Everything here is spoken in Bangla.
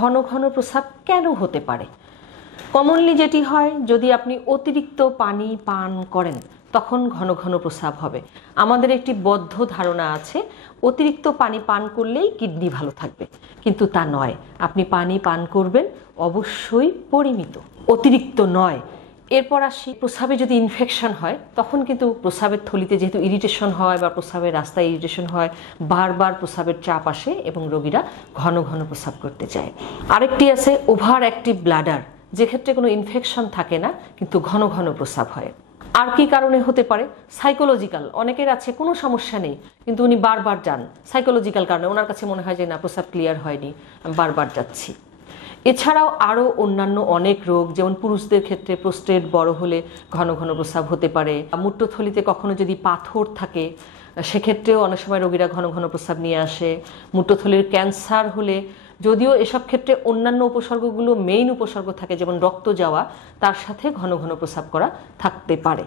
ঘন ঘন প্রস্রাব কেন হতে পারে? কমনলি যেটি হয়, যদি আপনি অতিরিক্ত পানি পান করেন তখন ঘন ঘন প্রস্রাব হবে। আমাদের একটি বদ্ধ ধারণা আছে অতিরিক্ত পানি পান করলেই কিডনি ভালো থাকবে, কিন্তু তা নয়। আপনি পানি পান করবেন অবশ্যই পরিমিত, অতিরিক্ত নয়। এরপর আসি, প্রস্রাবে যদি ইনফেকশন হয় তখন কিন্তু প্রস্রাবের থলিতে যেহেতু ইরিটেশন হয় বা প্রস্রাবের রাস্তায় ইরিটেশন হয়, বারবার প্রস্রাবের চাপ আসে এবং রোগীরা ঘন ঘন প্রস্রাব করতে চায়। আরেকটি আছে ওভার অ্যাক্টিভ ব্লাডার, যেক্ষেত্রে কোনো ইনফেকশন থাকে না কিন্তু ঘন ঘন প্রস্রাব হয়। আর কি কারণে হতে পারে? সাইকোলজিক্যাল। অনেকের আছে কোনো সমস্যা নেই কিন্তু উনি বারবার যান সাইকোলজিক্যাল কারণে, ওনার কাছে মনে হয় যে না, প্রস্রাব ক্লিয়ার হয়নি, আমি বারবার যাচ্ছি। এছাড়াও আরও অন্যান্য অনেক রোগ, যেমন পুরুষদের ক্ষেত্রে প্রোস্টেট বড় হলে ঘন ঘন প্রস্রাব হতে পারে। মূত্রথলিতে কখনো যদি পাথর থাকে সেক্ষেত্রেও অনেক সময় রোগীরা ঘন ঘন প্রস্রাব নিয়ে আসে। মূত্রথলির ক্যান্সার হলে, যদিও এসব ক্ষেত্রে অন্যান্য উপসর্গগুলো মেইন উপসর্গ থাকে যেমন রক্ত যাওয়া, তার সাথে ঘন ঘন প্রস্রাব করা থাকতে পারে।